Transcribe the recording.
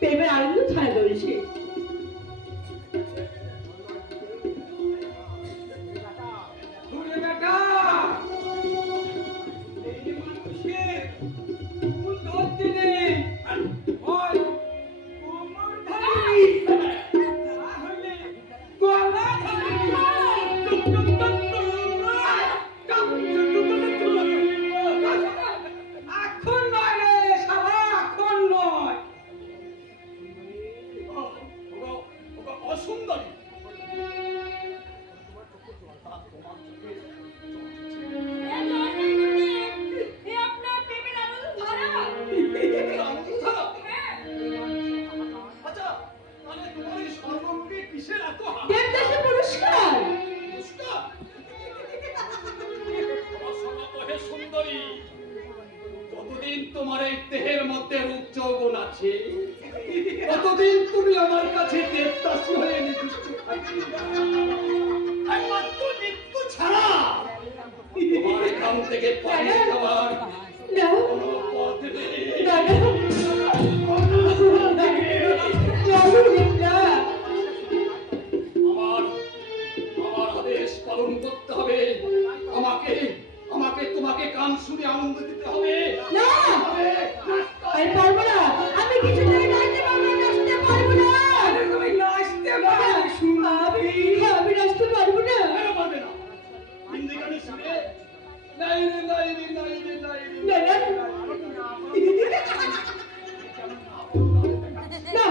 প্রেমের আনন্দ ছাড়া ধরেছে। তোমার এই দেহের মধ্যে রূপ যৌবন আছে, কতদিন তুমি আমার কাছে দেবদাসী হয়ে নিযুক্ত থাকবে। একমাত্র মৃত্যু ছাড়া তোমার এখান থেকে পালিয়ে যাওয়ার কোনো পথ নেই। আমার আদেশ পালন করতে হবে। আমাকে তোমাকে গান শুনে আনন্দ দিতে হবে। না, আমি পারবো না। আমি কিছু করে নাচতে পারবো না, নাচতে পারবো না। তুমি নাচতে পারবে? আমি নাচতে পারবো না। কেন পারবে না? হিন্দি গানে শুনে নাই রে নাই রে নাই রে নাই রে না না না।